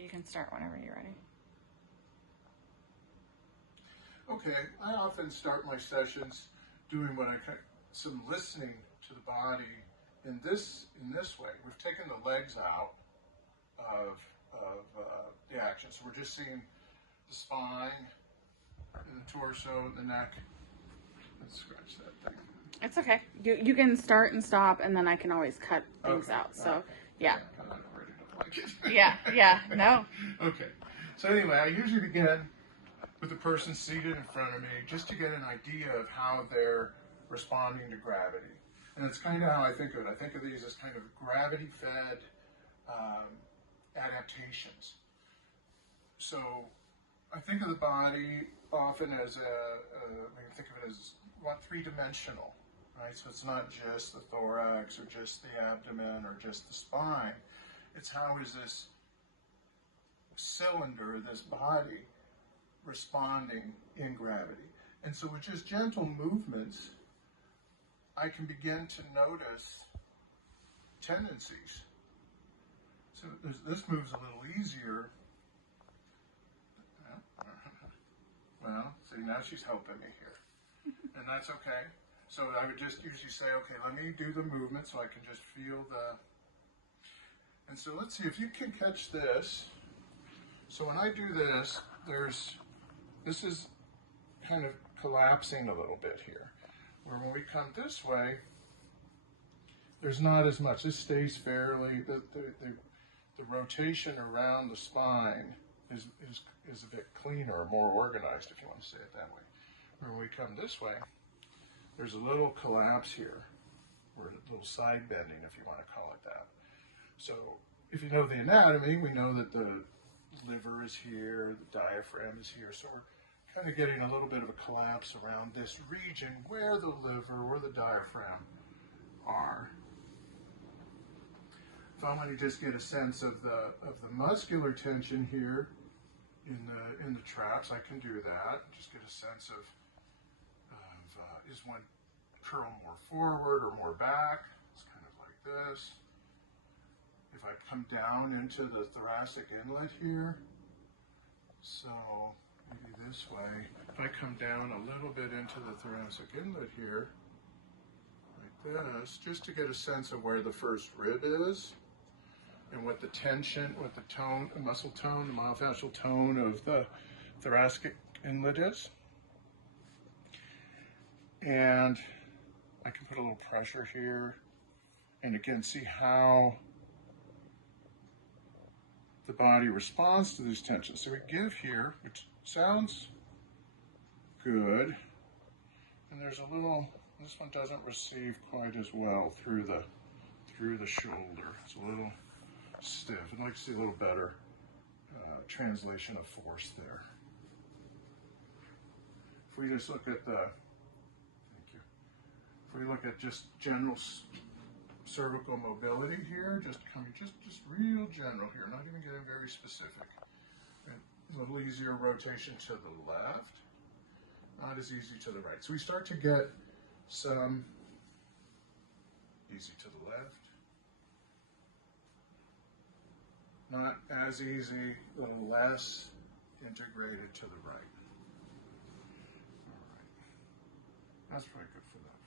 So you can start whenever you're ready. Okay, I often start my sessions doing some listening to the body in this way. We've taken the legs out of the action, so we're just seeing the spine, and the torso, and the neck. Let's scratch that thing. It's okay. You can start and stop, and then I can always cut things Okay. out. So, Okay. yeah. I already don't like it. Yeah, no. Okay. So anyway, I usually begin with the person seated in front of me just to get an idea of how they're responding to gravity. And it's kind of how I think of it. I think of these as kind of gravity-fed adaptations. So I think of the body often as we can think of it as three-dimensional, right? So it's not just the thorax or just the abdomen or just the spine. It's how is this cylinder, this body, responding in gravity. And so with just gentle movements, I can begin to notice tendencies. So this moves a little easier. Well, see, now she's helping me here. And that's okay. So I would just usually say, okay, let me do the movement so I can just feel the... And so let's see if you can catch this. So when I do this, this is kind of collapsing a little bit here. Where when we come this way, there's not as much. This stays fairly, the rotation around the spine is a bit cleaner, more organized, if you want to say it that way. When we come this way, there's a little collapse here, or a little side bending, if you want to call it that. So if you know the anatomy, we know that the liver is here, the diaphragm is here, so we're kind of getting a little bit of a collapse around this region where the liver or the diaphragm are. If I want to just get a sense of the muscular tension here in the traps, I can do that. Just get a sense of is one curl more forward or more back? It's kind of like this. If I come down into the thoracic inlet here, so maybe this way. If I come down a little bit into the thoracic inlet here, like this, just to get a sense of where the first rib is and what the tension, what the tone, the muscle tone, the myofascial tone of the thoracic inlet is. And I can put a little pressure here and again see how the body responds to these tensions. So we give here, which sounds good, and there's a little, this one doesn't receive quite as well through the shoulder. It's a little stiff. I'd like to see a little better translation of force there. If we just look at if we look at just general cervical mobility here, just real general here, not even getting very specific. A little easier rotation to the left, not as easy to the right. So we start to get some easy to the left, not as easy, a little less integrated to the right. All right, that's pretty good for that.